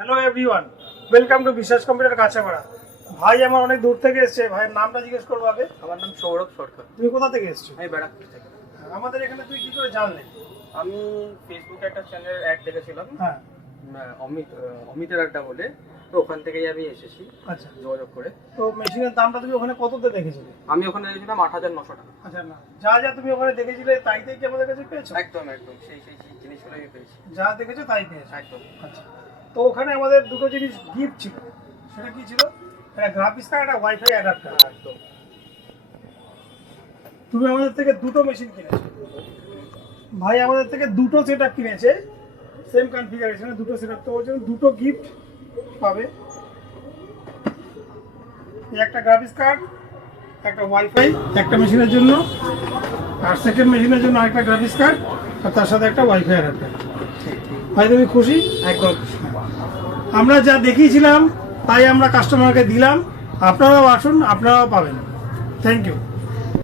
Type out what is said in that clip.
Hello everyone, welcome to বিশ্বাস computer Kanchapara. ভাই আমার অনেক দূর থেকে এসেছে, ভাইয়ের নামটা জিজ্ঞেস করবো আগে। আমার নাম সৌরভ সরকার। তুমি কোথা থেকে এসেছো? আমি ব্যারাকপুর থেকে। আমাদের এখানে তুই কি করে জানলে? আমি ফেসবুকে একটা চ্যানেল অ্যাড দেখেছিলাম, হ্যাঁ, অমিতের আড্ডা বলে, তো ওখান থেকেই আমি এসেছি আচ্ছা। যোগাযোগ করে। তো মেশিনের দামটা তুমি ওখানে কততে দেখেছিলে? আমি ওখানে দেখেছিলাম 8,900 টাকা। আচ্ছা, না যা যা তুমি ওখানে দেখেছিলে তাই তাই কি আমাদের কাছে পেয়েছো? একদম একদম সেই জিনিসগুলো আমি পেয়েছি। যা দেখেছো তাই পেয়েছো? একদম। আচ্ছা, তো ওখানে আমাদের দুটো জিনিস গিফট ছিল। সেটা কি ছিল? একটা গ্রাফিক্স কার্ড, একটা ওয়াইফাই অ্যাডাপ্টার। একদম। তুমি আমাদের থেকে দুটো মেশিন কিনেছো। ভাই আমাদের থেকে দুটো সেট আপ কিনেছে, সেম কনফিগারেশনে দুটো সেট আপ। তো ওর জন্য দুটো গিফট পাবে, একটা গ্রাফিক্স কার্ড, একটা ওয়াইফাই একটা মেশিনের জন্য, আর সেকেন্ড মেশিনের জন্য আরেকটা গ্রাফিক্স কার্ড, আর তার সাথে একটা ওয়াইফাই অ্যাডাপ্টার। ভাই তুমি খুশি? একদম। আমরা যা দেখিয়েছিলাম তাই আমরা কাস্টমারকে দিলাম। আপনারাও আসুন, আপনারাও পাবেন। Thank you.